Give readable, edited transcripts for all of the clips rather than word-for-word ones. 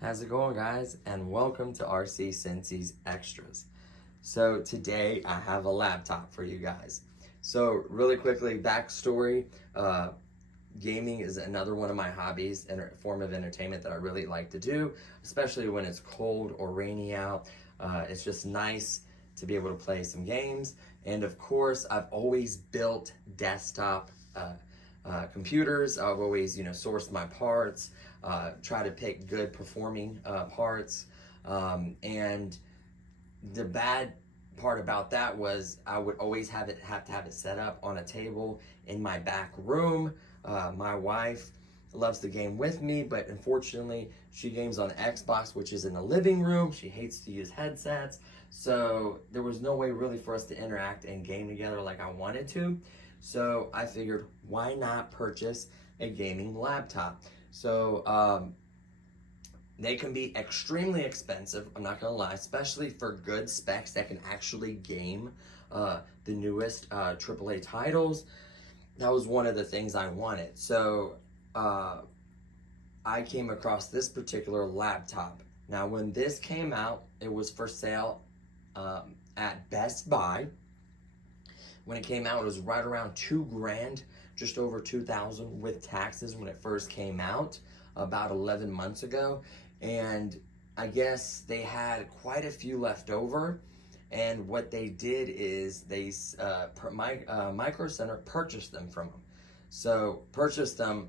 How's it going, guys? And welcome to RC Cincy Extras. So today I have a laptop for you guys. So really quickly, backstory, gaming is another one of my hobbies and a form of entertainment that I really like to do, especially when it's cold or rainy out. It's just nice to be able to play some games. And of course, I've always built desktop computers. I've always, sourced my parts, try to pick good performing parts. And the bad part about that was I would always have to have it set up on a table in my back room. My wife loves to game with me, but unfortunately she games on Xbox, which is in the living room. She hates to use headsets. So there was no way really for us to interact and game together like I wanted to. So I figured, why not purchase a gaming laptop? So they can be extremely expensive, I'm not gonna lie, especially for good specs that can actually game the newest AAA titles. That was one of the things I wanted. So I came across this particular laptop. Now, when this came out, it was for sale at Best Buy. When it came out, it was right around $2,000, just over $2,000 with taxes when it first came out about 11 months ago. And I guess they had quite a few left over. And what they did is they, Micro Center purchased them from them. So purchased them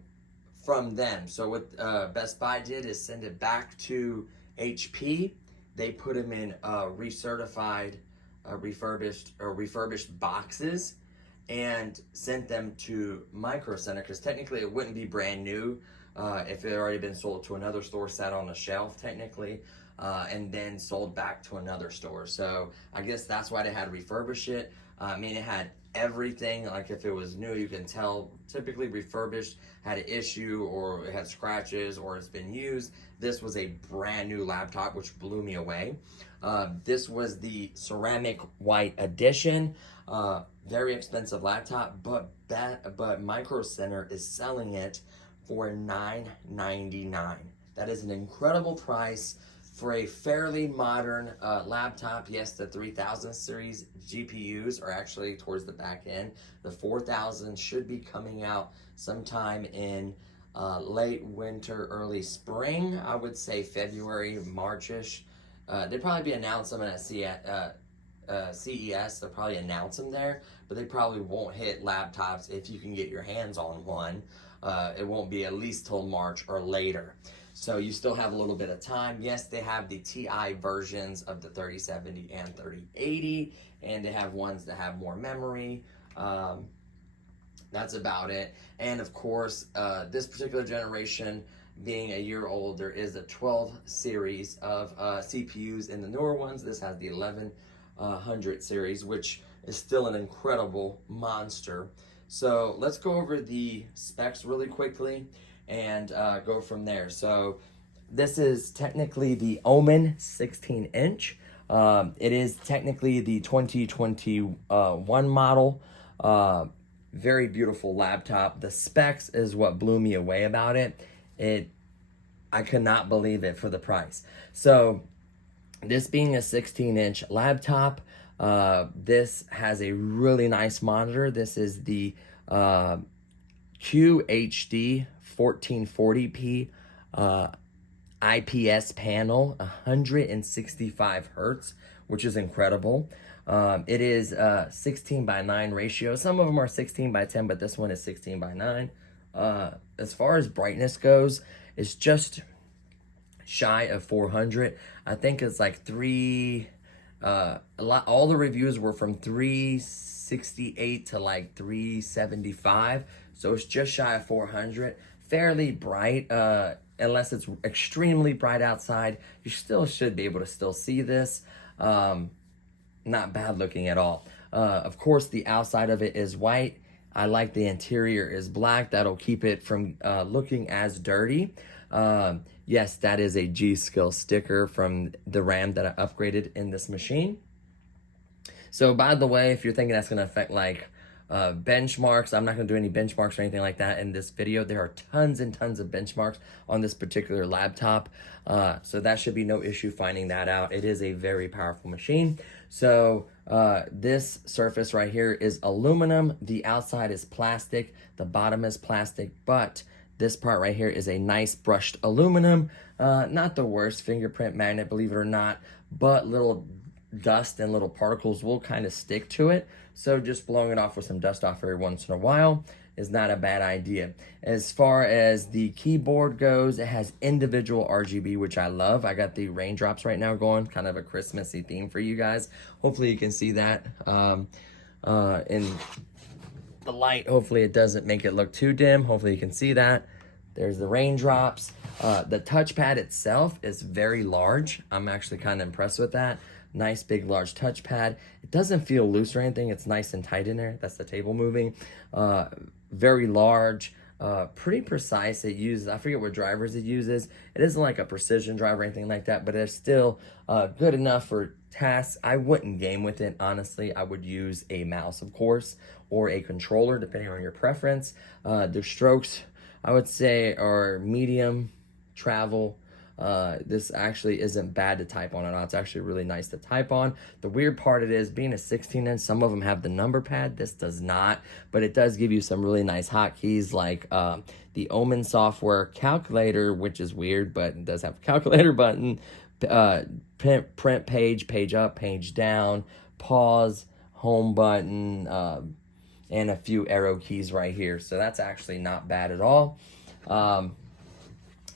from them. So what Best Buy did is send it back to HP. They put them in recertified, refurbished boxes and sent them to Micro Center, because technically it wouldn't be brand new if it had already been sold to another store, sat on a shelf technically, and then sold back to another store. So I guess that's why they had to refurbish it. I mean, it had everything. Like if it was new, you can tell typically refurbished had an issue or it had scratches or it's been used. This was a brand new laptop, which blew me away. This was the ceramic white edition. Very expensive laptop, but Micro Center is selling it for $999. That is an incredible price for a fairly modern laptop. Yes, the 3000 series GPUs are actually towards the back end. The 4000 should be coming out sometime in late winter, early spring. I would say February, Marchish. They'd probably be announcing them at CES. They'll probably announce them there, but they probably won't hit laptops if you can get your hands on one. It won't be at least till March or later. So you still have a little bit of time. Yes, they have the TI versions of the 3070 and 3080, and they have ones that have more memory. That's about it. And of course, this particular generation being a year old, there is a 12 series of CPUs in the newer ones. This has the 1100 series, which is still an incredible monster. So let's go over the specs really quickly and go from there. So this is technically the Omen 16-inch. It is technically the 2021 model. Very beautiful laptop. The specs is what blew me away about it. I could not believe it for the price. So this being a 16-inch laptop, this has a really nice monitor. This is the QHD 1440p IPS panel, 165 hertz, which is incredible. It is 16:9 ratio. Some of them are 16:10, but this one is 16:9. As far as brightness goes, it's just shy of 400. I think it's like 3 All the reviews were from 368 to like 375, so it's just shy of 400. Fairly bright, unless it's extremely bright outside. You still should be able to still see this. Not bad looking at all. Of course, the outside of it is white. I like the interior is black. That'll keep it from looking as dirty. Yes, that is a G-Skill sticker from the RAM that I upgraded in this machine. So by the way, if you're thinking that's going to affect like benchmarks, I'm not going to do any benchmarks or anything like that in this video. There are tons and tons of benchmarks on this particular laptop. So that should be no issue finding that out. It is a very powerful machine. So this surface right here is aluminum. The outside is plastic. The bottom is plastic, but this part right here is a nice brushed aluminum. Not the worst fingerprint magnet, believe it or not, but little dust and little particles will kind of stick to it. So just blowing it off with some dust off every once in a while is not a bad idea. As far as the keyboard goes, it has individual RGB, which I love. I got the raindrops right now going, kind of a Christmassy theme for you guys. Hopefully you can see that in the light. Hopefully it doesn't make it look too dim. Hopefully you can see that. There's the raindrops. The touchpad itself is very large. I'm actually kind of impressed with that. Nice big large touchpad. It doesn't feel loose or anything. It's nice and tight in there. That's the table moving. Very large, pretty precise. It uses, I forget what drivers it uses. It isn't like a precision drive or anything like that, but it's still good enough for tasks. I wouldn't game with it, honestly. I would use a mouse, of course, or a controller, depending on your preference. The strokes, I would say, are medium, travel. This actually isn't bad to type on. It's actually really nice to type on. The weird part it is, being a 16-inch, some of them have the number pad. This does not, but it does give you some really nice hotkeys like the Omen software calculator, which is weird, but it does have a calculator button, print page, page up, page down, pause, home button, and a few arrow keys right here. So that's actually not bad at all.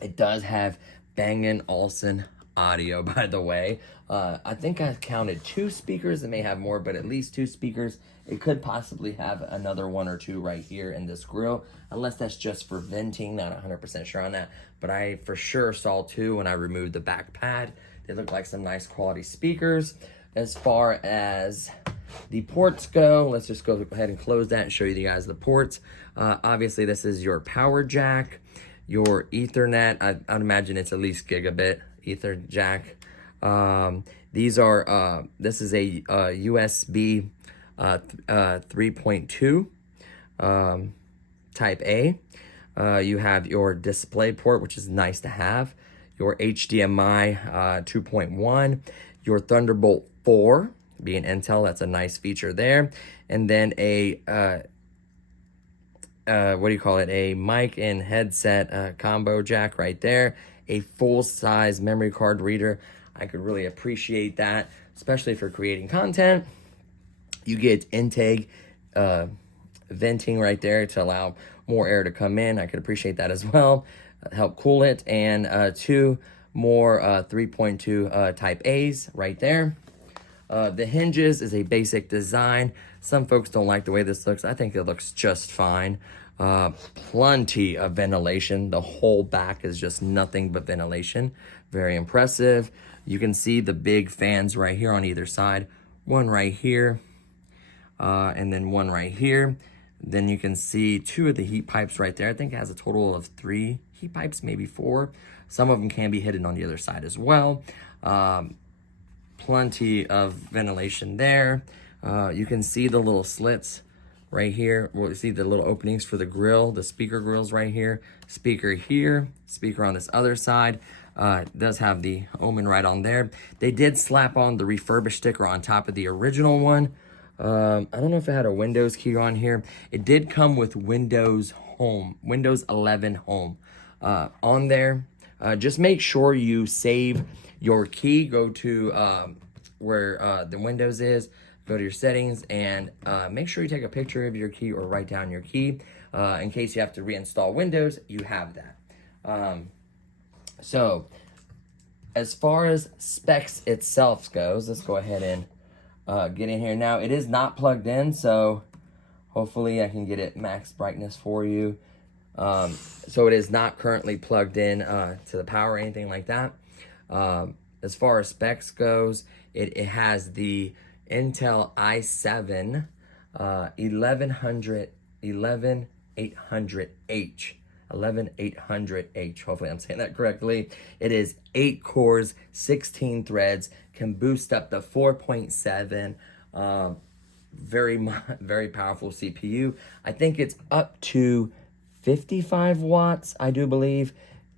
It does have Bang & Olufsen audio, by the way. I think I counted 2 speakers. It may have more, but at least 2 speakers. It could possibly have another 1 or 2 right here in this grill, unless that's just for venting. Not 100% sure on that, but I for sure saw 2 when I removed the back pad. They look like some nice quality speakers. As far as the ports go, let's just go ahead and close that and show you guys the ports. Obviously, this is your power jack. Your Ethernet, I'd imagine it's at least gigabit Ether jack. These are, this is a USB 3.2 type A. You have your display port, which is nice to have. Your HDMI 2.1. Your Thunderbolt 4, being Intel, that's a nice feature there. And then a what do you call it, a mic and headset combo jack right there. A full-size memory card reader. I could really appreciate that, especially for creating content. You get intake venting right there to allow more air to come in. I could appreciate that as well. Help cool it. And 2 more 3.2 type A's right there. The hinges is a basic design. Some folks don't like the way this looks. I think it looks just fine. Plenty of ventilation. The whole back is just nothing but ventilation. Very impressive. You can see the big fans right here on either side. One right here, and then one right here. Then you can see 2 of the heat pipes right there. I think it has a total of 3 heat pipes, maybe 4. Some of them can be hidden on the other side as well. Plenty of ventilation there. You can see the little slits right here. We'll see the little openings for the grill, the speaker grills right here. Speaker here, speaker on this other side. It does have the Omen right on there. They did slap on the refurbished sticker on top of the original one. I don't know if it had a Windows key on here. It did come with Windows Home, Windows 11 Home on there. Just make sure you save your key. Go to where the Windows is. Go to your settings and make sure you take a picture of your key or write down your key. In case you have to reinstall Windows, you have that. So as far as specs itself goes, let's go ahead and get in here. Now, it is not plugged in, so hopefully I can get it max brightness for you. So it is not currently plugged in to the power or anything like that. As far as specs goes, it has the Intel i7 11800H. 11800H. Hopefully I'm saying that correctly. It is 8 cores, 16 threads, can boost up to 4.7. Very powerful CPU. I think it's up to 55 watts, I do believe.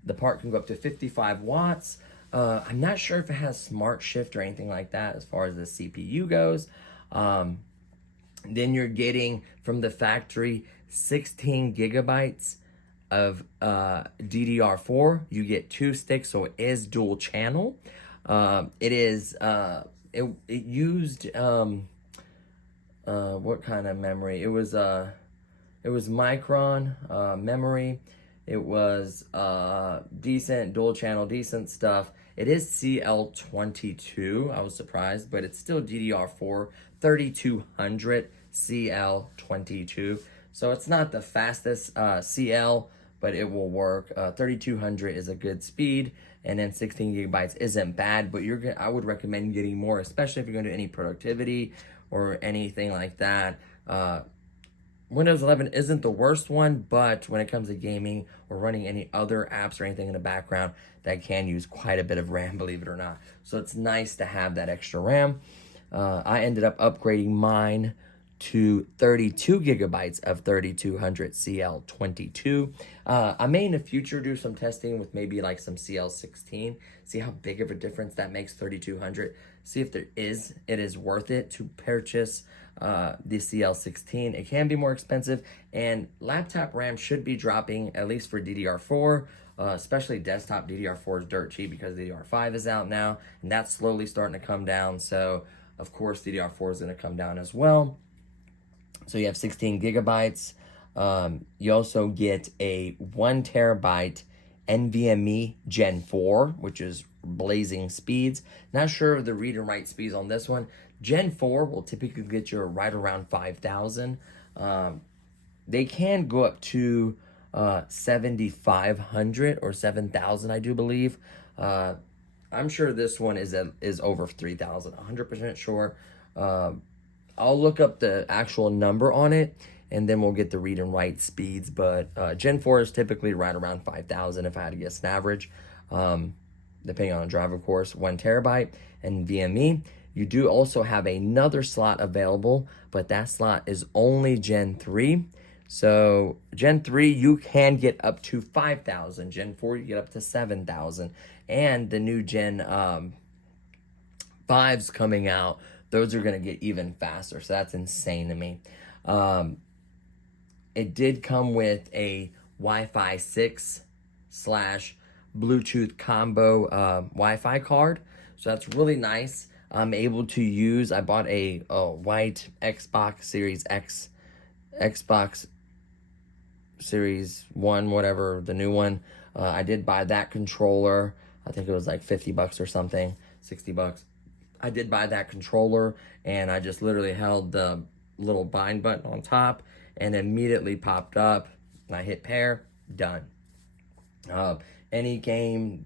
The part can go up to 55 watts. I'm not sure if it has smart shift or anything like that as far as the CPU goes. Then you're getting from the factory 16 gigabytes of DDR4. You get 2 sticks, so it is dual channel. It used what kind of memory? It was Micron memory. It was decent dual channel, decent stuff. It is CL22. I was surprised, but it's still DDR4 3200 CL22. So it's not the fastest CL, but it will work. 3200 is a good speed, and then 16 gigabytes isn't bad, but I would recommend getting more, especially if you're going to do any productivity or anything like that. Windows 11 isn't the worst one, but when it comes to gaming or running any other apps or anything in the background, that can use quite a bit of RAM, believe it or not. So it's nice to have that extra RAM. I ended up upgrading mine to 32 gigabytes of 3200 CL22. I may in the future do some testing with maybe like some CL16, see how big of a difference that makes 3200, see if it is worth it to purchase the CL16. It can be more expensive, and laptop RAM should be dropping, at least for DDR4, especially desktop. DDR4 is dirt cheap because DDR5 is out now, and that's slowly starting to come down. So of course DDR4 is going to come down as well. So you have 16 gigabytes. You also get a 1 terabyte NVMe Gen 4, which is blazing speeds. Not sure of the read and write speeds on this one. Gen 4 will typically get you right around 5,000. They can go up to 7,500 or 7,000, I do believe. I'm sure this one is over 3,000, 100% sure. I'll look up the actual number on it, and then we'll get the read and write speeds. But Gen 4 is typically right around 5,000 if I had to guess an average, depending on the drive, of course. 1 terabyte and NVMe. You do also have another slot available, but that slot is only Gen 3. So Gen 3, you can get up to 5,000. Gen 4, you get up to 7,000. And the new Gen 5's coming out. Those are going to get even faster. So that's insane to me. It did come with a Wi-Fi 6 / Bluetooth combo Wi-Fi card. So that's really nice. I'm able to use, I bought a white Xbox Series X, Xbox Series 1, whatever, the new one. I did buy that controller. I think it was like 50 bucks or something, 60 bucks. I did buy that controller, and I just literally held the little bind button on top and immediately popped up, and I hit pair, done. Any game,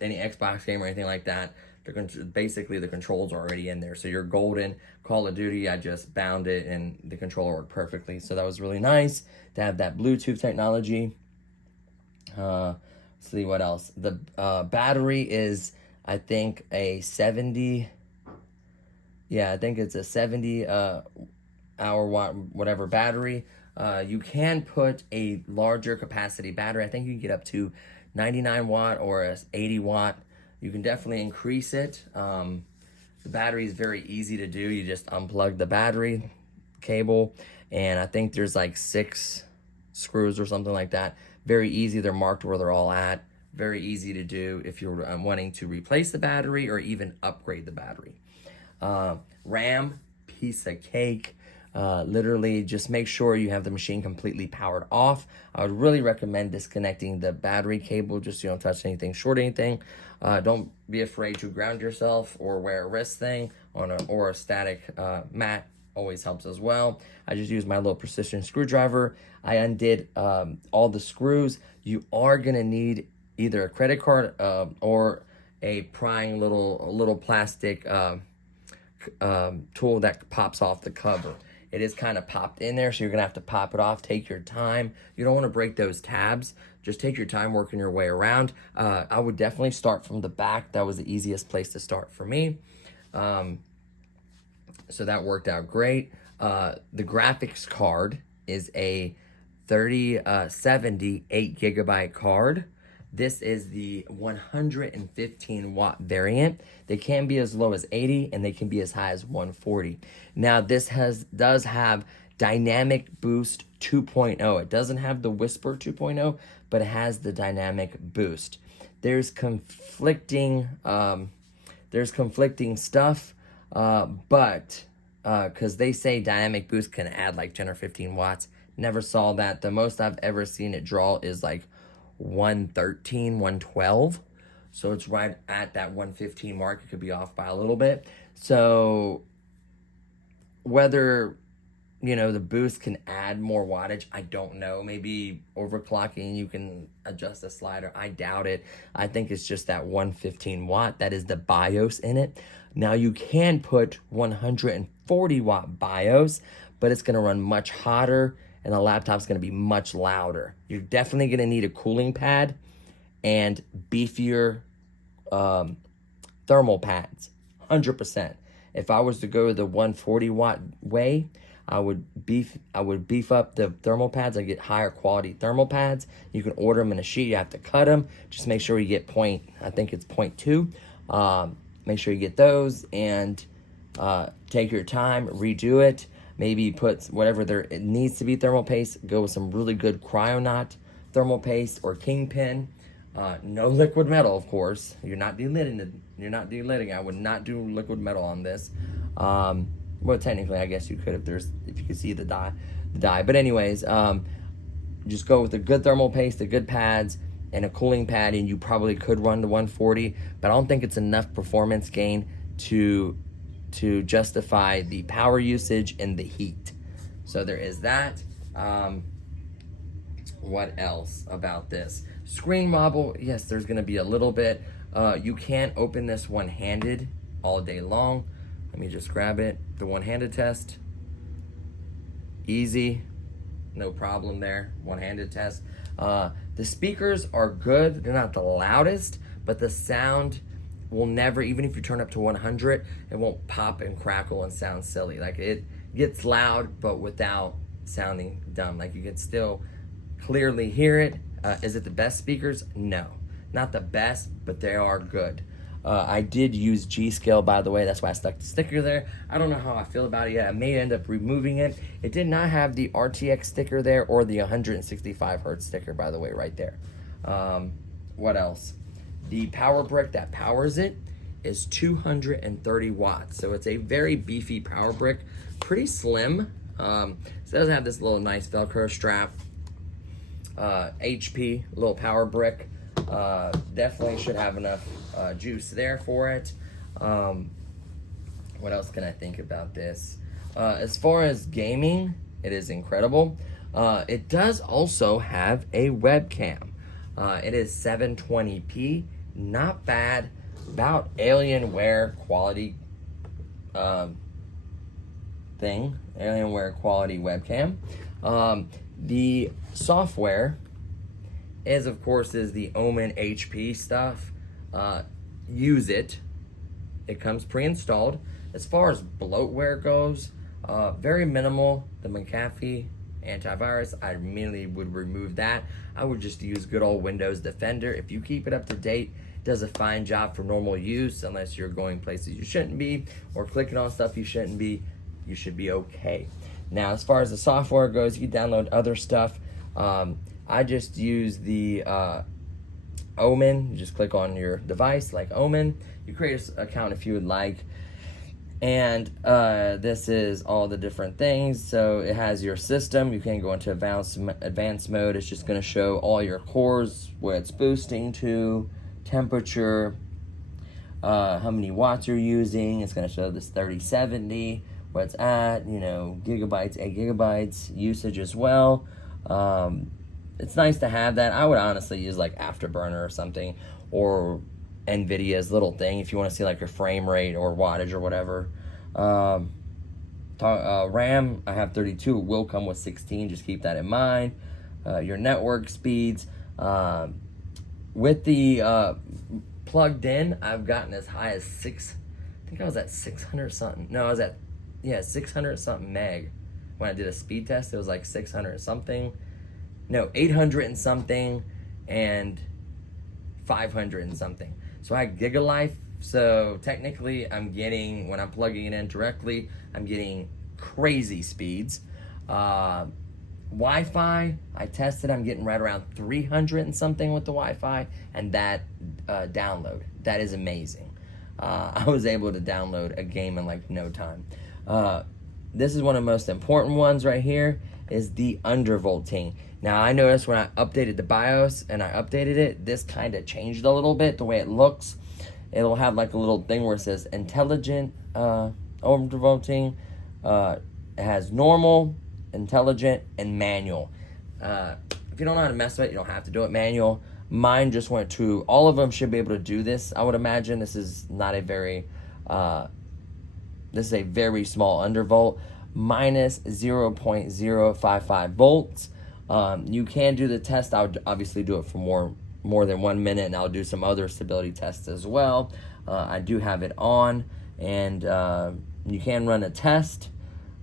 any Xbox game or anything like that, basically the controls are already in there. So you're golden. Call of Duty, I just bound it and the controller worked perfectly. So that was really nice to have that Bluetooth technology. Let's see what else. The battery is, I think, a 70. Yeah, I think it's a 70 hour watt, whatever battery. You can put a larger capacity battery. I think you can get up to 99 watt or a 80 watt. You can definitely increase it. The battery is very easy to do. You just unplug the battery cable, and I think there's like 6 screws or something like that. Very easy. They're marked where they're all at. Very easy to do if you're wanting to replace the battery or even upgrade the battery. RAM, piece of cake. Literally just make sure you have the machine completely powered off. I would really recommend disconnecting the battery cable just so you don't touch anything, short anything. Don't be afraid to ground yourself or wear a wrist thing or a static mat. Always helps as well. I just used my little precision screwdriver. I undid all the screws. You are gonna need either a credit card or a prying little plastic tool that pops off the cover. It is kind of popped in there, so you're gonna have to pop it off. Take your time. You don't want to break those tabs. Just take your time working your way around. I would definitely start from the back. That was the easiest place to start for me. So that worked out great. The graphics card is a 3070 8GB card. This is the 115 watt variant. They can be as low as 80 and they can be as high as 140. Now this does have dynamic boost 2.0. It doesn't have the whisper 2.0, but it has the dynamic boost. There's conflicting stuff, but because they say dynamic boost can add like 10 or 15 watts. Never saw that. The most I've ever seen it draw is like 113, 112. So it's right at that 115 mark. It could be off by a little bit. So whether, you know, the boost can add more wattage, I don't know. Maybe overclocking, you can adjust the slider. I doubt it. I think it's just that 115 watt. That is the BIOS in it. Now you can put 140 watt BIOS, but it's going to run much hotter and the laptop's going to be much louder. You're definitely going to need a cooling pad and beefier thermal pads, 100%. If I was to go the 140 watt way, I would beef up the thermal pads. I get higher quality thermal pads. You can order them in a sheet. You have to cut them. Just make sure you get I think it's 0.2. Make sure you get those and take your time, redo it. Maybe put whatever it needs to be thermal paste. Go with some really good Cryonaut thermal paste or Kingpin. No liquid metal, of course. You're not delidding. I would not do liquid metal on this. Well, technically, I guess you could if you could see the dye. But anyways, just go with a good thermal paste, the good pads, and a cooling pad, and you probably could run to 140. But I don't think it's enough performance gain to justify the power usage and the heat. So there is that. What else about this? Screen wobble, yes, there's gonna be a little bit. You can open this one-handed all day long. Let me just grab it. The one-handed test. Easy, no problem there. One-handed test. The speakers are good. They're not the loudest, but the sound will never, even if you turn up to 100, it won't pop and crackle and sound silly. Like, it gets loud, but without sounding dumb. Like, you can still clearly hear it. Is it the best speakers? No, not the best, but they are good. I did use G-Scale, by the way. That's why I stuck the sticker there. I don't know how I feel about it yet. I may end up removing it. It did not have the RTX sticker there or the 165 hertz sticker, by the way, right there. What else? The power brick that powers it is 230 watts. So it's a very beefy power brick, pretty slim. So it does have this little nice Velcro strap. HP, little power brick. Definitely should have enough juice there for it. What else can I think about this? As far as gaming, it is incredible. It does also have a webcam. It is 720p, not bad, about Alienware quality Alienware quality webcam. The software is, of course, the Omen HP stuff. Use it. It comes pre-installed. As far as bloatware goes, very minimal. The McAfee antivirus, I immediately would remove that. I would just use good old Windows Defender. If you keep it up to date, it does a fine job for normal use, unless you're going places you shouldn't be or clicking on stuff you shouldn't be. You should be okay. Now, as far as the software goes, you can download other stuff. I just use the Omen. You just click on your device like Omen. You create an account if you would like. And this is all the different things. So it has your system. You can go into advanced mode. It's just going to show all your cores, where it's boosting to, temperature, how many watts you're using. It's going to show this 3070, where it's at, you know, gigabytes, 8 gigabytes usage as well. It's nice to have that. I would honestly use like Afterburner or something, or NVIDIA's little thing if you want to see like your frame rate or wattage or whatever. RAM, I have 32. It will come with 16. Just keep that in mind. Your network speeds. With the plugged in, I've gotten as high as I think I was at 600 something. No, I was at, 600 something meg. When I did a speed test, it was like 600 something. No, 800 and something and 500 and something. So I had Gigalife. So technically I'm getting, when I'm plugging it in directly, I'm getting crazy speeds. Wi-Fi, I tested, I'm getting right around 300 and something with the Wi-Fi, and that download, that is amazing. I was able to download a game in like no time. This is one of the most important ones right here, is the undervolting. Now I noticed when I updated the BIOS and I updated it, this kind of changed a little bit, the way it looks. It'll have like a little thing where it says intelligent undervolting. It has normal, intelligent, and manual. If you don't know how to mess with it, you don't have to do it manual. Mine just went to, all of them should be able to do this, I would imagine. This is not a very, this is a very small undervolt, minus 0.055 volts. You can do the test. I would obviously do it for more than 1 minute, and I'll do some other stability tests as well. I do have it on, and you can run a test.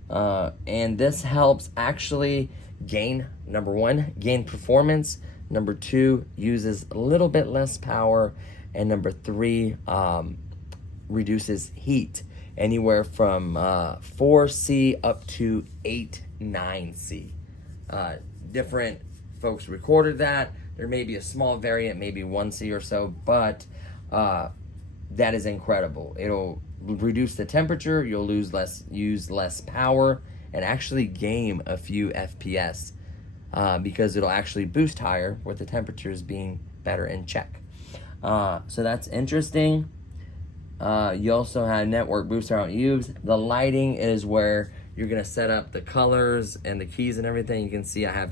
And this helps actually gain, number one, gain performance. Number two, uses a little bit less power. And number three, reduces heat anywhere from 4C up to 9C. Different folks recorded that. There may be a small variant, maybe 1C or so, but that is incredible. It'll reduce the temperature, you'll use less power, and actually gain a few FPS because it'll actually boost higher with the temperatures being better in check. So that's interesting. You also have network booster I don't use. The lighting is where you're gonna set up the colors and the keys and everything. You can see I have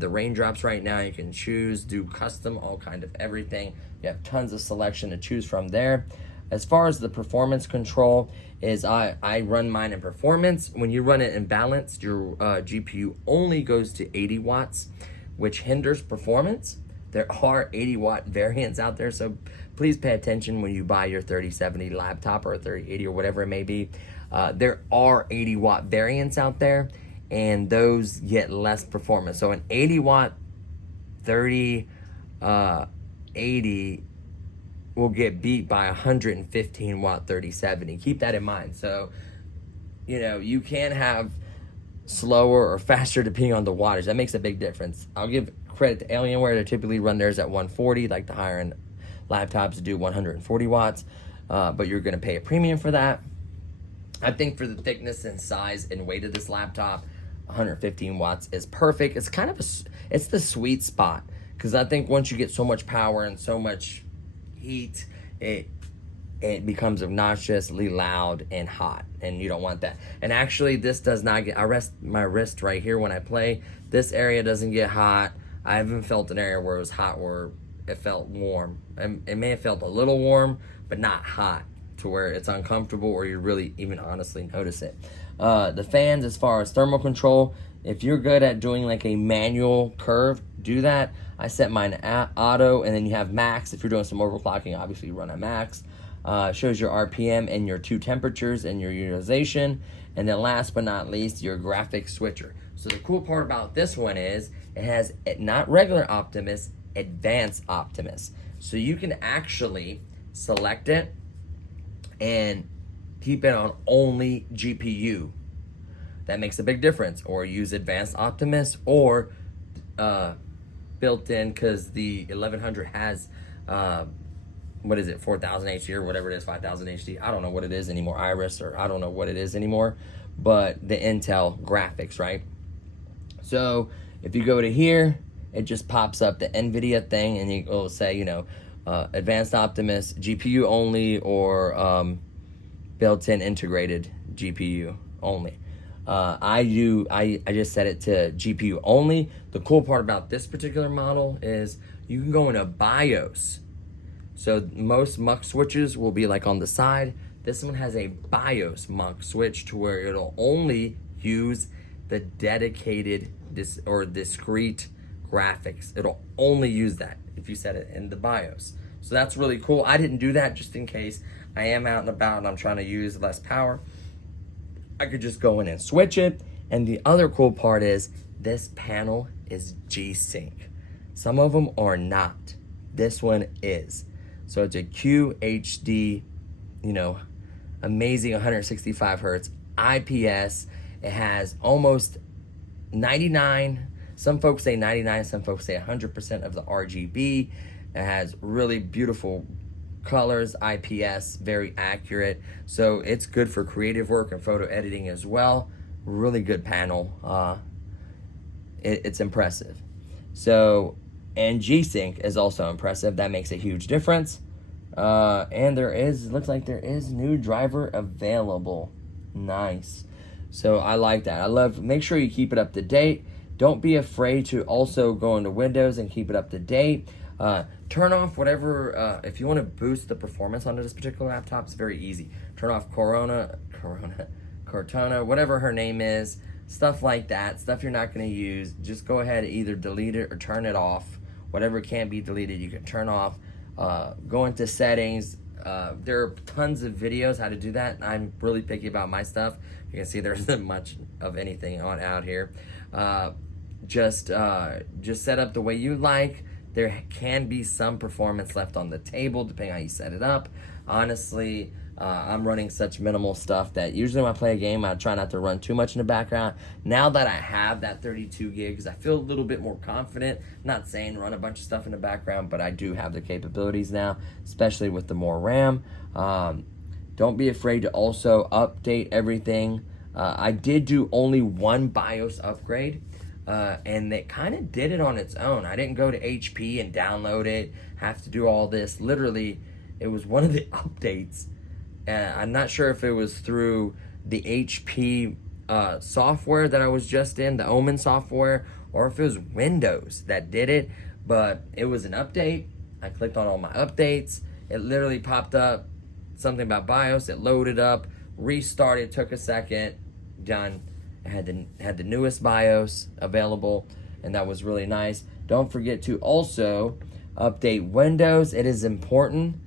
the raindrops right now. You can choose, do custom, all kind of everything. You have tons of selection to choose from there. As far as the performance control is, I run mine in performance. When you run it in balanced, your GPU only goes to 80 watts, which hinders performance. There are 80 watt variants out there, so please pay attention when you buy your 3070 laptop or a 3080 or whatever it may be. There are 80 watt variants out there, and those get less performance. So an 80 watt 3080 will get beat by 115 watt 3070. Keep that in mind. So, you know, you can have slower or faster depending on the wattage. That makes a big difference. I'll give credit to Alienware. They typically run theirs at 140, like the higher end laptops do 140 watts, but you're gonna pay a premium for that. I think for the thickness and size and weight of this laptop, 115 watts is perfect. It's kind of it's the sweet spot, because I think once you get so much power and so much heat, it becomes obnoxiously loud and hot, and you don't want that. And actually, this does not get, I rest my wrist right here when I play. This area doesn't get hot. I haven't felt an area where it was hot where it felt warm. It may have felt a little warm, but not hot to where it's uncomfortable or you really even honestly notice it. The fans, as far as thermal control, if you're good at doing like a manual curve, do that. I set mine at auto, and then you have max. If you're doing some overclocking, obviously you run at max. Shows your RPM and your two temperatures and your utilization. And then last but not least, your graphics switcher. So the cool part about this one is it has not regular Optimus, advanced Optimus. So you can actually select it and keep it on only GPU. That makes a big difference. Or use advanced Optimus, or built in, because the 1100 has what is it, 4000 HD or whatever it is, 5000 HD. I don't know what it is anymore, Iris, or I don't know what it is anymore, but the Intel graphics, right? So if you go to here, it just pops up the NVIDIA thing, and it will say, you know, Advanced Optimus, GPU only, or built-in integrated GPU only. I just set it to GPU only. The cool part about this particular model is you can go into BIOS. So most mux switches will be like on the side. This one has a BIOS mux switch to where it'll only use the dedicated discrete graphics. It'll only use that if you set it in the BIOS. So that's really cool. I didn't do that just in case I am out and about and I'm trying to use less power. I could just go in and switch it. And the other cool part is this panel is G-Sync. Some of them are not. This one is. So it's a QHD, amazing 165 hertz IPS. It has almost 99, some folks say 99, some folks say 100% of the RGB. It has really beautiful colors, IPS, very accurate. So it's good for creative work and photo editing as well. Really good panel. It's impressive. So, and G-Sync is also impressive. That makes a huge difference. And looks like there is new driver available. Nice. So I like that. Make sure you keep it up to date. Don't be afraid to also go into Windows and keep it up to date. Turn off whatever, if you want to boost the performance onto this particular laptop, it's very easy. Turn off Cortana, whatever her name is, stuff like that, stuff you're not going to use. Just go ahead and either delete it or turn it off. Whatever can't be deleted, you can turn off. Go into settings. There are tons of videos how to do that. I'm really picky about my stuff. You can see there isn't much of anything out here. Just set up the way you like. There can be some performance left on the table depending on how you set it up. Honestly, I'm running such minimal stuff that usually when I play a game, I try not to run too much in the background. Now that I have that 32 gigs, I feel a little bit more confident. Not saying run a bunch of stuff in the background, but I do have the capabilities now, especially with the more RAM. Don't be afraid to also update everything. I did do only one BIOS upgrade. And it kind of did it on its own. I didn't go to HP and download it, have to do all this. Literally, it was one of the updates. I'm not sure if it was through the HP software that I was just in, the Omen software, or if it was Windows that did it. But it was an update. I clicked on all my updates. It literally popped up something about BIOS. It loaded up, restarted, took a second, done. I had the newest BIOS available, and that was really nice. Don't forget to also update Windows. It is important.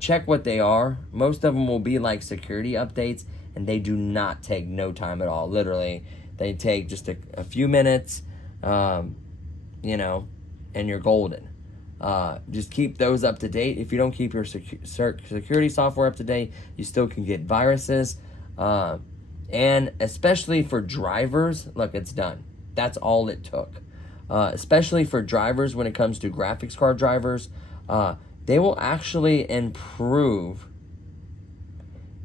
Check what they are. Most of them will be like security updates, and they do not take no time at all. Literally, they take just a few minutes, and you're golden. Just keep those up to date. If you don't keep your security software up to date, you still can get viruses. And especially for drivers, look, it's done. That's all it took. Especially for drivers, when it comes to graphics card drivers, they will actually improve.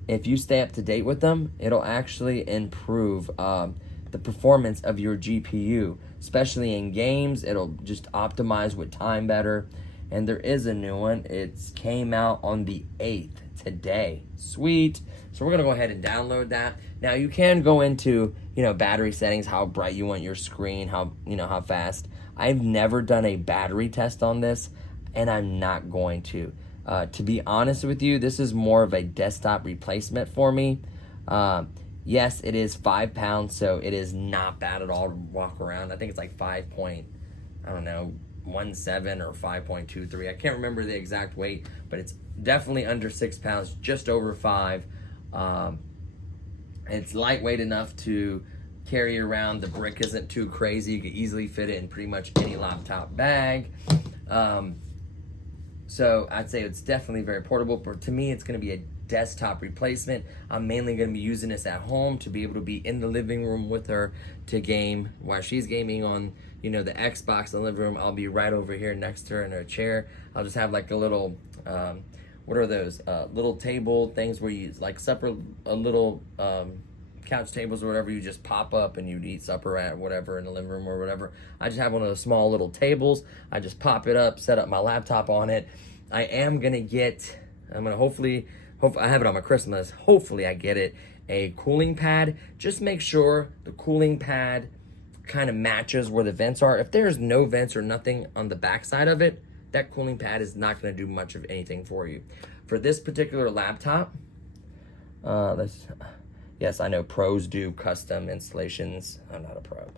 If you stay up to date with them, it'll actually improve the performance of your GPU. Especially in games, it'll just optimize with time better. And there is a new one. It came out on the 8th today. Sweet. So we're going to go ahead and download that. Now you can go into, battery settings, how bright you want your screen, how fast. I've never done a battery test on this, and I'm not going to. To be honest with you, this is more of a desktop replacement for me. Yes, it is 5 pounds, so it is not bad at all to walk around. I think it's like 5.17 or 5.23. I can't remember the exact weight, but it's definitely under 6 pounds, just over 5. It's lightweight enough to carry around. The brick isn't too crazy. You can easily fit it in pretty much any laptop bag. So I'd say it's definitely very portable, but to me, it's going to be a desktop replacement. I'm mainly going to be using this at home to be able to be in the living room with her to game while she's gaming on, the Xbox in the living room. I'll be right over here next to her in her chair. I'll just have like a little, what are those little table things where you like supper, a little couch tables or whatever, you just pop up and you'd eat supper at whatever in the living room or whatever. I just have one of those small little tables. I just pop it up, set up my laptop on it. I am gonna get, I'm gonna hopefully I have it on my Christmas, hopefully I get it, a cooling pad. Just make sure the cooling pad kind of matches where the vents are. If there's no vents or nothing on the back side of it, that cooling pad is not gonna do much of anything for you. For this particular laptop, yes, I know pros do custom installations. I'm not a pro.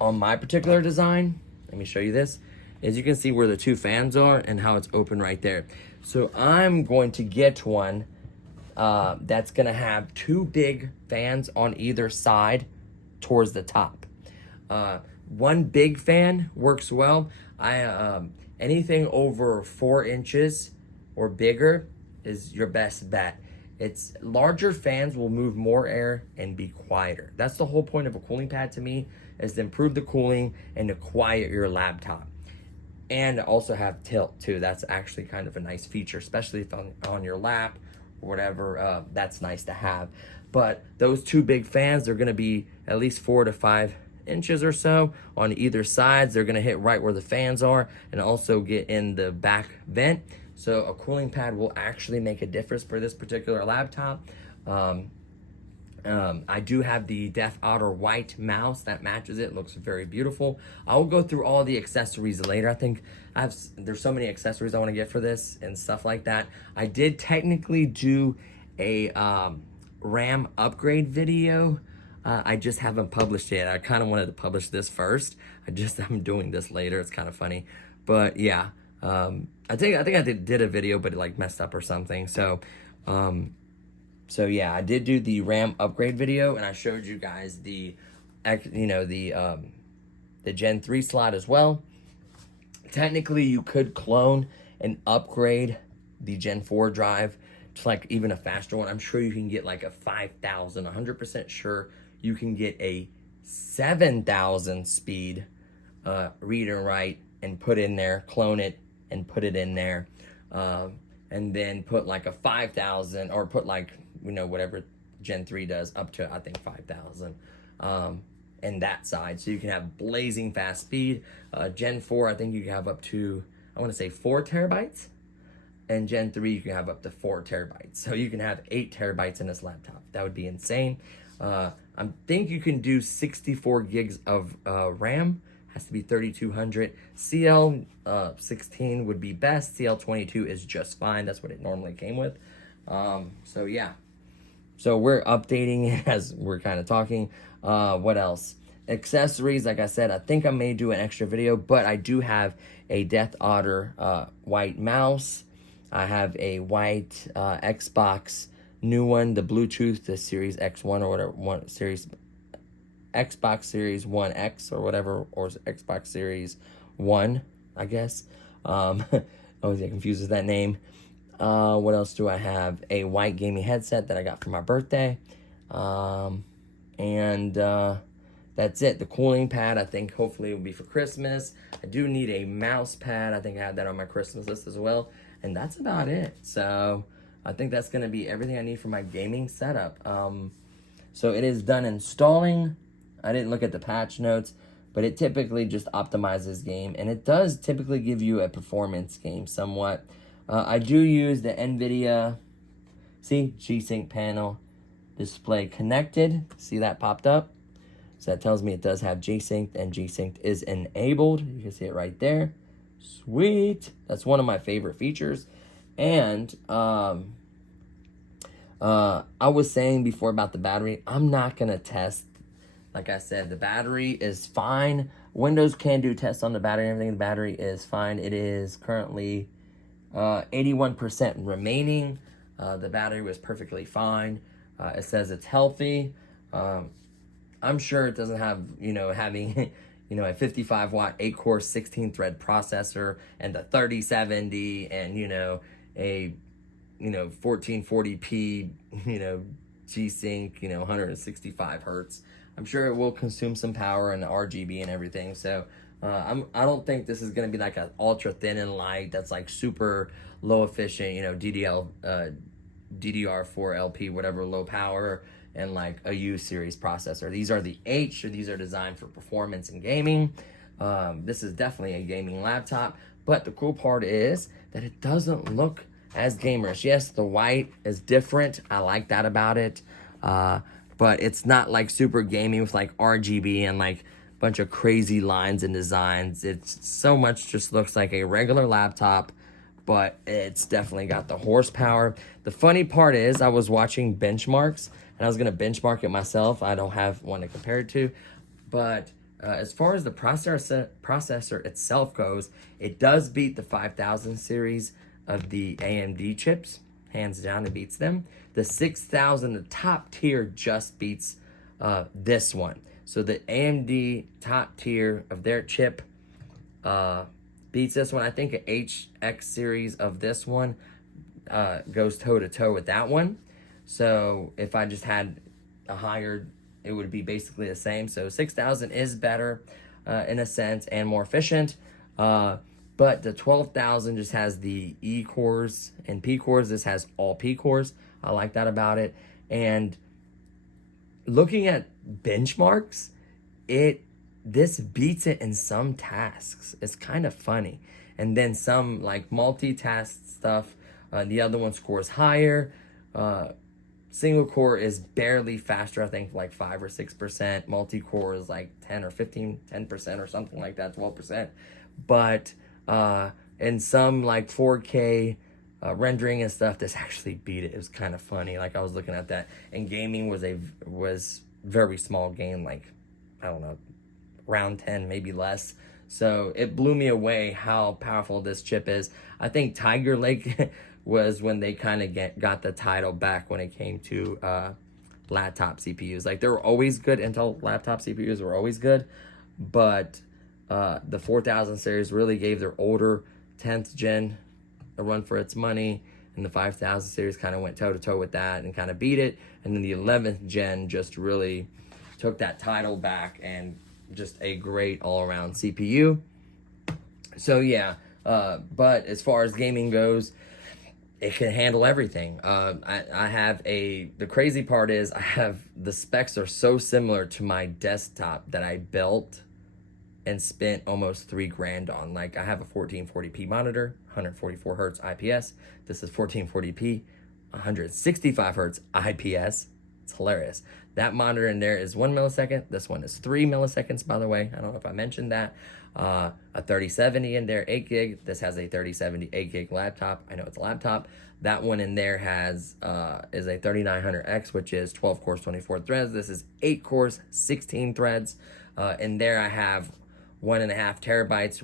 On my particular design, let me show you this. As you can see where the two fans are and how it's open right there. So I'm going to get one that's gonna have two big fans on either side towards the top. One big fan works well. Anything over 4 inches or bigger is your best bet. It's larger fans will move more air and be quieter. That's the whole point of a cooling pad to me, is to improve the cooling and to quiet your laptop. And also have tilt too. That's actually kind of a nice feature, especially if on your lap or whatever. That's nice to have. But those two big fans, they're gonna be at least 4 to 5 inches or so on either sides. They're gonna hit right where the fans are and also get in the back vent. So a cooling pad will actually make a difference for this particular laptop. I do have the Death Otter white mouse that matches it. Looks very beautiful. I will go through all the accessories later. I think there's so many accessories I want to get for this and stuff like that. I did technically do a RAM upgrade video. I just haven't published it. I kind of wanted to publish this first. I'm doing this later. It's kind of funny, but yeah. I think I did a video, but it like messed up or something. So yeah, I did do the RAM upgrade video, and I showed you guys the Gen 3 slot as well. Technically, you could clone and upgrade the Gen 4 drive to like even a faster one. I'm sure you can get like a 5,000, 100% sure you can get a 7,000 speed read and write and put in there, clone it and put it in there, and then put like a 5,000 or put like, whatever Gen 3 does up to, I think 5,000 and that side. So you can have blazing fast speed. Gen 4, I think you can have up to, I want to say 4 terabytes. And Gen 3, you can have up to 4 terabytes. So you can have 8 terabytes in this laptop. That would be insane. I think you can do 64 gigs of RAM. Has to be 3200. CL16 would be best. CL22 is just fine. That's what it normally came with. So yeah. So we're updating as we're kind of talking. What else? Accessories, like I said, I think I may do an extra video, but I do have a Death Otter white mouse. I have a white Xbox new one, the Bluetooth, the Series X1 or whatever, Xbox Series 1X or whatever, or Xbox Series 1, I guess. Always get confused with that name. What else do I have? A white gaming headset that I got for my birthday. And that's it. The cooling pad, I think hopefully will be for Christmas. I do need a mouse pad. I think I had that on my Christmas list as well. And that's about it. So I think that's going to be everything I need for my gaming setup. So it is done installing. I didn't look at the patch notes, but it typically just optimizes game, and it does typically give you a performance game somewhat. I do use the NVIDIA, G-Sync panel display connected. See that popped up? So that tells me it does have G-Sync, and G-Sync is enabled. You can see it right there. Sweet. That's one of my favorite features. And I was saying before about the battery, I'm not going to test. Like I said, the battery is fine. Windows can do tests on the battery and everything. The battery is fine. It is currently 81% remaining. The battery was perfectly fine. It says it's healthy. I'm sure it doesn't have, having, a 55 watt, 8 core, 16 thread processor and the 3070 and, a, 1440p, G-Sync, 165 hertz. I'm sure it will consume some power and RGB and everything. So I don't think this is going to be like an ultra thin and light that's like super low efficient, DDR4 LP, whatever, low power, and like a U series processor. These are the H, so these are designed for performance and gaming. This is definitely a gaming laptop, but the cool part is that it doesn't look as gamerish. Yes, the white is different. I like that about it. But it's not like super gaming with like RGB and like a bunch of crazy lines and designs. It's so much just looks like a regular laptop, but it's definitely got the horsepower. The funny part is I was watching benchmarks and I was gonna benchmark it myself. I don't have one to compare it to, but as far as the processor itself goes, it does beat the 5000 series of the AMD chips. Hands down, it beats them. The 6000, the top tier, just beats this one. So the AMD top tier of their chip beats this one. I think an HX series of this one goes toe to toe with that one. So if I just had a higher, it would be basically the same. So 6000 is better in a sense and more efficient. But the 12,000 just has the E cores and P cores. This has all P cores. I like that about it. And looking at benchmarks, this beats it in some tasks. It's kind of funny. And then some like multitask stuff, the other one scores higher. Single core is barely faster, I think like 5 or 6%. Multi-core is like 10 or 10% or something like that, 12%. But in some like 4K rendering and stuff, this actually beat it. It was kind of funny. Like I was looking at that, and gaming was very small game, like I don't know, round 10, maybe less. So it blew me away how powerful this chip is. I think Tiger Lake was when they kind of got the title back when it came to laptop CPUs. Like they were always good. Intel laptop CPUs were always good, but the 4000 series really gave their older 10th gen a run for its money, and the 5000 series kind of went toe to toe with that and kind of beat it. And then the 11th gen just really took that title back, and just a great all-around CPU. So yeah, but as far as gaming goes, it can handle everything. I have the crazy part is the specs are so similar to my desktop that I built and spent almost $3,000 on. Like I have a 1440p monitor, 144 hertz IPS. This is 1440p, 165 hertz IPS. It's hilarious. That monitor in there is 1 millisecond. This one is 3 milliseconds, by the way. I don't know if I mentioned that. A 3070 in there, 8 gig. This has a 3070 8 gig laptop. I know it's a laptop. That one in there is a 3900X, which is 12 cores, 24 threads. This is 8 cores, 16 threads. In there I have 1.5 terabytes,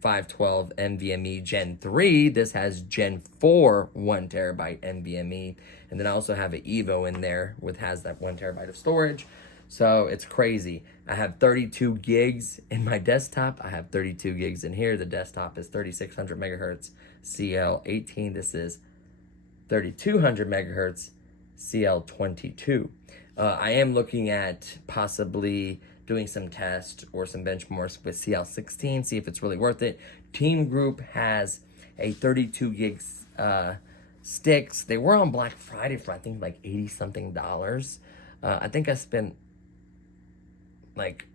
512 NVMe Gen 3. This has Gen 4 1 terabyte NVMe. And then I also have an Evo in there has that 1 terabyte of storage. So it's crazy. I have 32 gigs in my desktop. I have 32 gigs in here. The desktop is 3600 megahertz CL18. This is 3200 megahertz CL22. I am looking at possibly doing some tests or some benchmarks with CL16, see if it's really worth it. Team Group has a 32 gigs sticks. They were on Black Friday for I think like $80-something. I think I spent like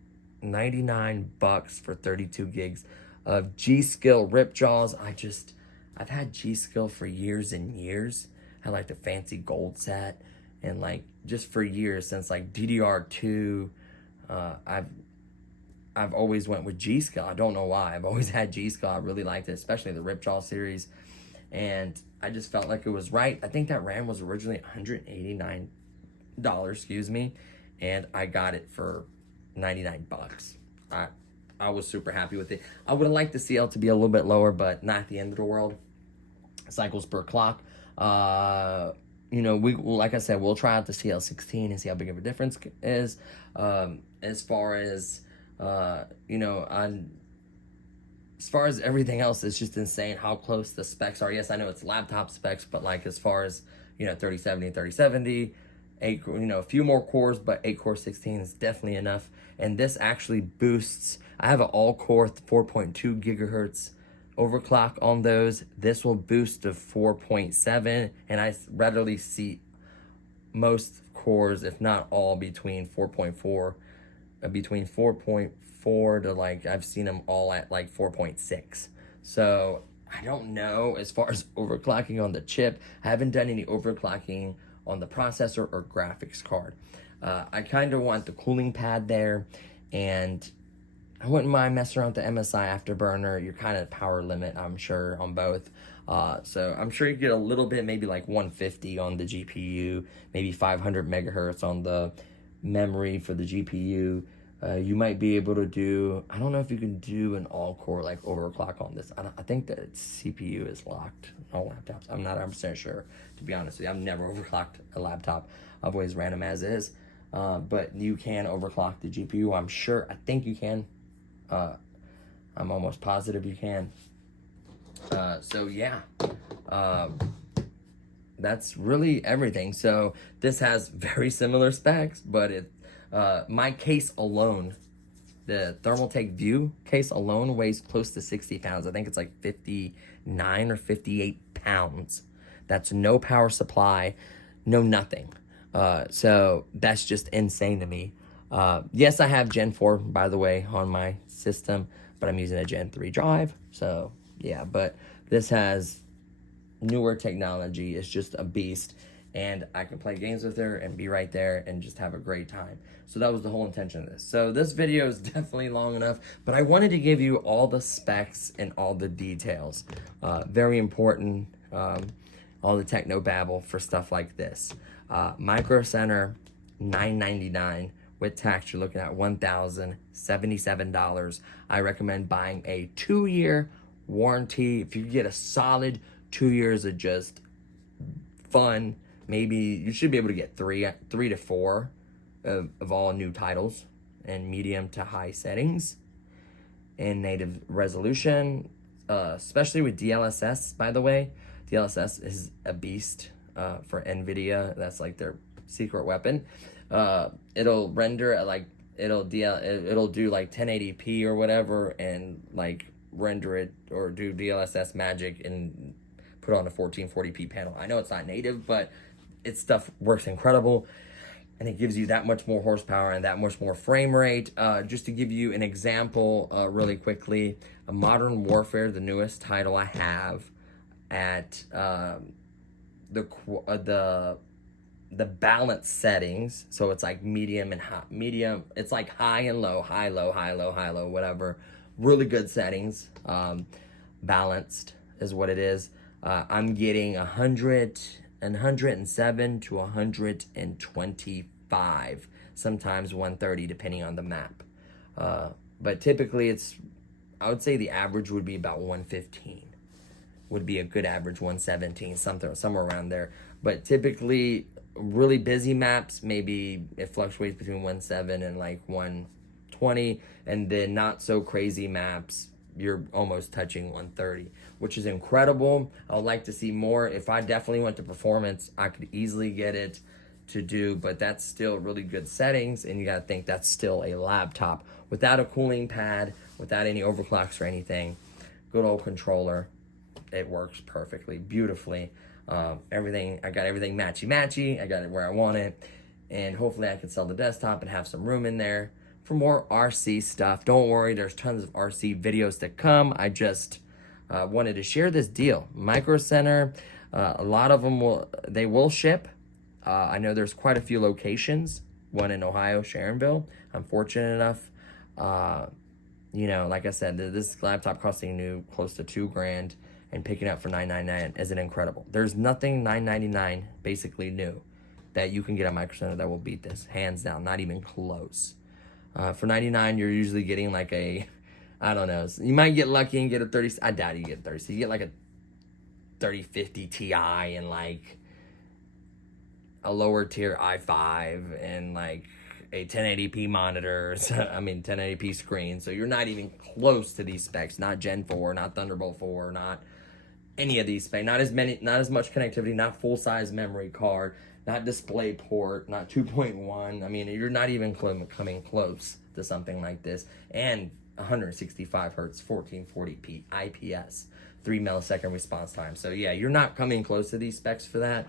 $99 for 32 gigs of G-Skill rip jaws. I've had G-Skill for years and years. I had like the fancy gold set, and like just for years since like DDR2, I've always went with G-Skill. I don't know why. I've always had G-Skill. I really liked it, especially the Ripjaw series. And I just felt like it was right. I think that RAM was originally $189, excuse me. And I got it for $99. I was super happy with it. I would have liked the CL to be a little bit lower, but not the end of the world. Cycles per clock. You know, like I said, we'll try out the CL16 and see how big of a difference is. As far as as far as everything else, it's just insane how close the specs are. Yes, I know it's laptop specs, but like as far as 3070, 8, a few more cores, but 8 core 16 is definitely enough. And this actually boosts. I have an all-core 4.2 gigahertz overclock on those. This will boost to 4.7, and I readily see most cores, if not all, between 4.4 to like I've seen them all at like 4.6. So I don't know as far as overclocking on the chip. I haven't done any overclocking on the processor or graphics card. I kind of want the cooling pad there, and I wouldn't mind messing around with the MSI Afterburner. You're kind of power limit, I'm sure, on both. So I'm sure you get a little bit, maybe like 150 on the GPU, maybe 500 megahertz on the memory for the GPU. You might be able to do, I don't know if you can do an all-core like overclock on this. I think that CPU is locked on laptops. I'm not 100% sure, to be honest with you. I've never overclocked a laptop. I've always ran them as is. But you can overclock the GPU, I'm sure. I think you can. I'm almost positive you can. So yeah, that's really everything. So this has very similar specs, but my case alone, the Thermaltake View case alone weighs close to 60 pounds. I think it's like 59 or 58 pounds. That's no power supply, no nothing. So that's just insane to me. Yes, I have Gen 4, by the way, on my system, but I'm using a Gen 3 drive. So yeah, but this has newer technology. It's just a beast, and I can play games with her and be right there and just have a great time. So that was the whole intention of this. So this video is definitely long enough, but I wanted to give you all the specs and all the details. Very important, all the techno babble for stuff like this. Micro Center, $9.99. With tax, you're looking at $1,077. I recommend buying a 2-year warranty. If you get a solid 2 years of just fun, maybe you should be able to get three to four of all new titles in medium to high settings in native resolution, especially with DLSS, by the way. DLSS is a beast for NVIDIA. That's like their secret weapon. It'll render at like, it'll do like 1080p or whatever, and like render it or do DLSS magic and put on a 1440p panel. I know it's not native, but its stuff works incredible, and it gives you that much more horsepower and that much more frame rate. Just to give you an example really quickly, a Modern Warfare, the newest title I have, at the balance settings, so it's like medium and high, medium, it's like high and low, high, low, high, low, high, low, whatever. Really good settings. Balanced is what it is. I'm getting 107 to 125, sometimes 130 depending on the map. But typically I would say the average would be about 115. Would be a good average, 117, somewhere around there. But typically, really busy maps, maybe it fluctuates between 1.7 and like 120, and then not so crazy maps, you're almost touching 130, which is incredible. I would like to see more. If I definitely went to performance, I could easily get it to do, but that's still really good settings, and you gotta think that's still a laptop without a cooling pad, without any overclocks or anything. Good old controller. It works perfectly, beautifully. Everything, I got everything matchy. I got it where I want it, and hopefully I can sell the desktop and have some room in there for more RC stuff. Don't worry, there's tons of RC videos to come. I just wanted to share this deal. Micro Center, a lot of them will ship. I know there's quite a few locations. One in Ohio, Sharonville. I'm fortunate enough. You know, like I said, this laptop costing new close to $2,000. And picking up for $9.99 isn't incredible. There's nothing $9.99 basically new that you can get at Micro Center that will beat this, hands down, not even close. For $99, you're usually getting like a, I don't know, you might get lucky and get a 30, I doubt you get a 30, so you get like a 3050 Ti and like a lower tier i5 and like a 1080p monitor, I mean 1080p screen, so you're not even close to these specs, not Gen 4, not Thunderbolt 4, not any of these specs, not as much connectivity, not full-size memory card, not display port, not 2.1. I mean, you're not even coming close to something like this. And 165 hertz, 1440p IPS, 3 millisecond response time. So yeah, you're not coming close to these specs for that.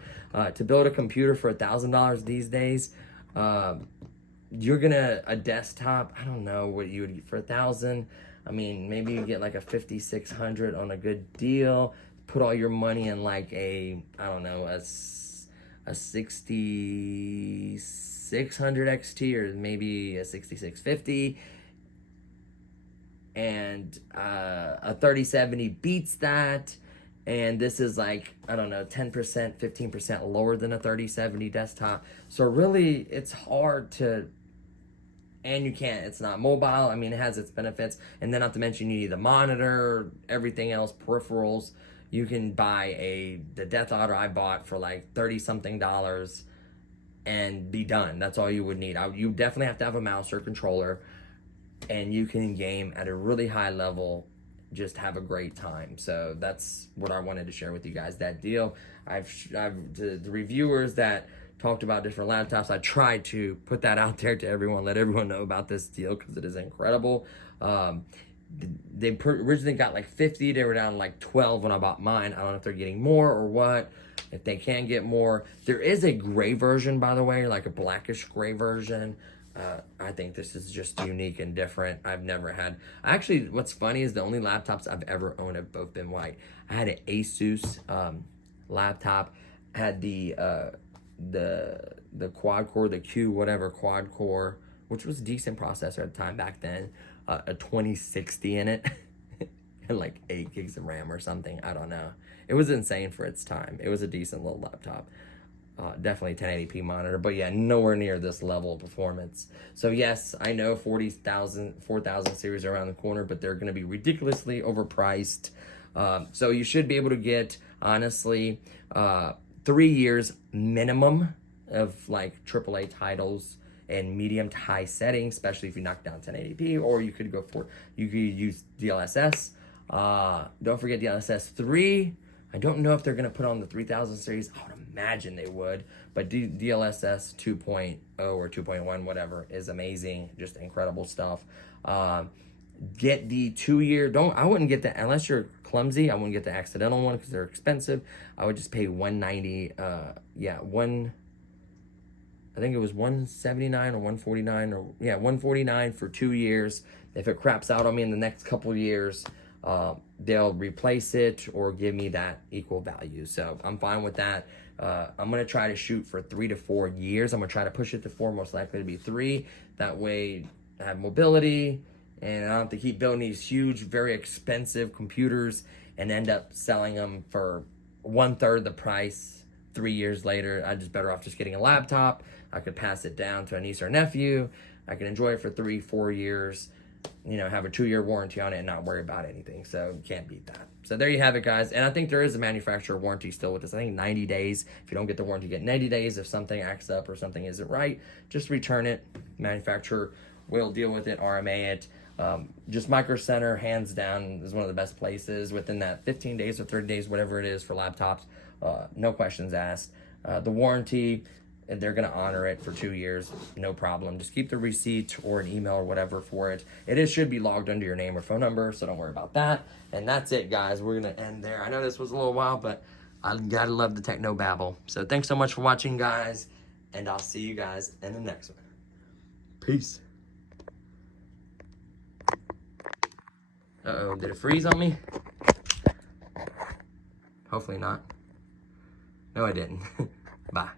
To build a computer for $1,000 these days, you're gonna, a desktop, I don't know what you would get for $1,000. I mean, maybe you get like a 5600 on a good deal. Put all your money in like a, I don't know, a 6600 XT or maybe a 6650. And a 3070 beats that. And this is like, I don't know, 10%, 15% lower than a 3070 desktop. So really, it's hard to, and you can't, it's not mobile. I mean, it has its benefits. And then not to mention, you need the monitor, everything else, peripherals. You can buy the Death Otter I bought for like 30-something dollars and be done. That's all you would need. You definitely have to have a mouse or controller, and you can game at a really high level, just have a great time. So that's what I wanted to share with you guys, that deal. The reviewers that talked about different laptops, I tried to put that out there to everyone, let everyone know about this deal because it is incredible. They originally got like 50, they were down to like 12 when I bought mine. I don't know if they're getting more or what, if they can get more. There is a gray version, by the way, like a blackish gray version. I think this is just unique and different. I've never had, actually, what's funny is the only laptops I've ever owned have both been white. I had an Asus laptop, had the quad core, the Q whatever quad core, which was a decent processor at the time back then, a 2060 in it, and like 8 gigs of RAM or something, I don't know. It was insane for its time. It was a decent little laptop. Definitely 1080p monitor, but yeah, nowhere near this level of performance. So yes, I know 40,000 series are around the corner, but they're going to be ridiculously overpriced. So you should be able to get, honestly, 3 years minimum of like AAA titles and medium to high settings, especially if you knock down 1080p, or you could use DLSS. Don't forget DLSS 3. I don't know if they're going to put on the 3000 series. I would imagine they would, but DLSS 2.0 or 2.1, whatever, is amazing. Just incredible stuff. Get the 2-year, I wouldn't get the, unless you're clumsy, I wouldn't get the accidental one because they're expensive. I would just pay $190, I think it was $179 or $149 or $149 for 2 years. If it craps out on me in the next couple of years, they'll replace it or give me that equal value. So I'm fine with that. I'm going to try to shoot for 3 to 4 years. I'm going to try to push it to 4, most likely to be 3. That way I have mobility and I don't have to keep building these huge, very expensive computers and end up selling them for 1/3 the price 3 years later. I'm just better off just getting a laptop. I could pass it down to a niece or nephew. I can enjoy it for 3, 4 years. You know, have a 2-year warranty on it and not worry about anything. So you can't beat that. So there you have it, guys. And I think there is a manufacturer warranty still with this. I think 90 days. If you don't get the warranty, you get 90 days. If something acts up or something isn't right, just return it. Manufacturer will deal with it, RMA it. Just Micro Center, hands down, is one of the best places within that 15 days or 30 days, whatever it is for laptops. No questions asked. The warranty, they're going to honor it for 2 years, no problem. Just keep the receipt or an email or whatever for it. Should be logged under your name or phone number, so don't worry about that. And that's it, guys. We're going to end there. I know this was a little while, but I gotta love the techno babble. So thanks so much for watching, guys, and I'll see you guys in the next one. Peace. Uh-oh, did it freeze on me? Hopefully not. No, I didn't. Bye.